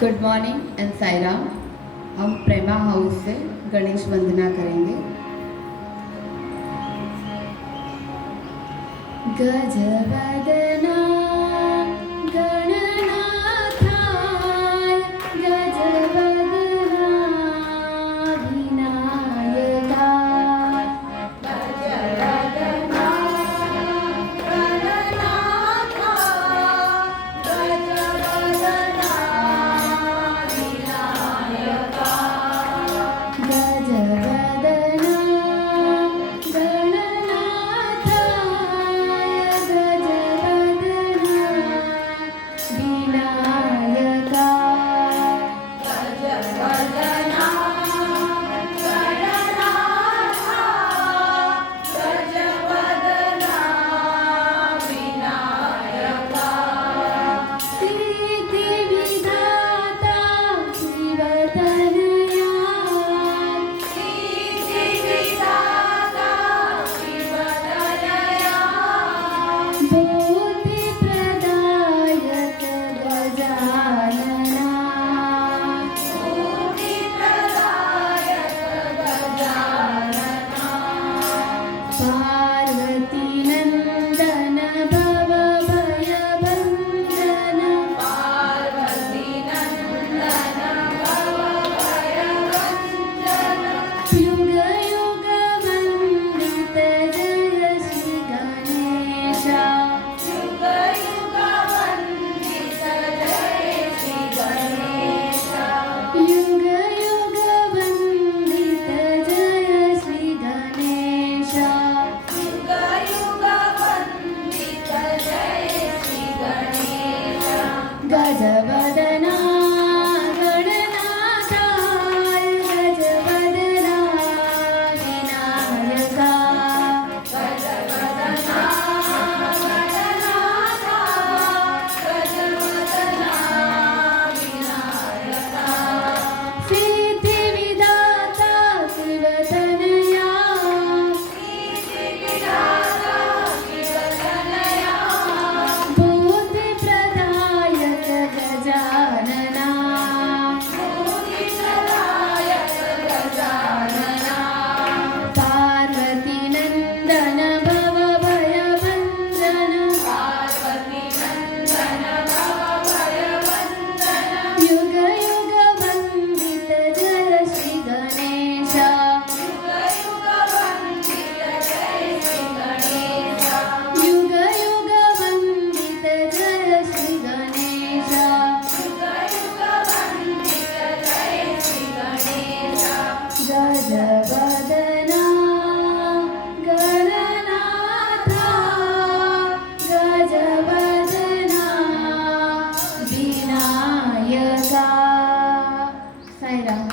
Good morning and Sairam. हम प्रेमा house से गणेश वंदना करेंगे। गजवदना गणनाथाय गजवदना विनायका गजवदना गणनाथा गजवदना विनायका गजवदना गजवदना गणनाथाय गजवदना विनायका गजवदना गणनाथा गजवदना विनायका सिद्धिविदाता शिवतनया सिद्धिविदाता शिवतनया गजवदना गणनाथा गजवदना विनायका। साईराम।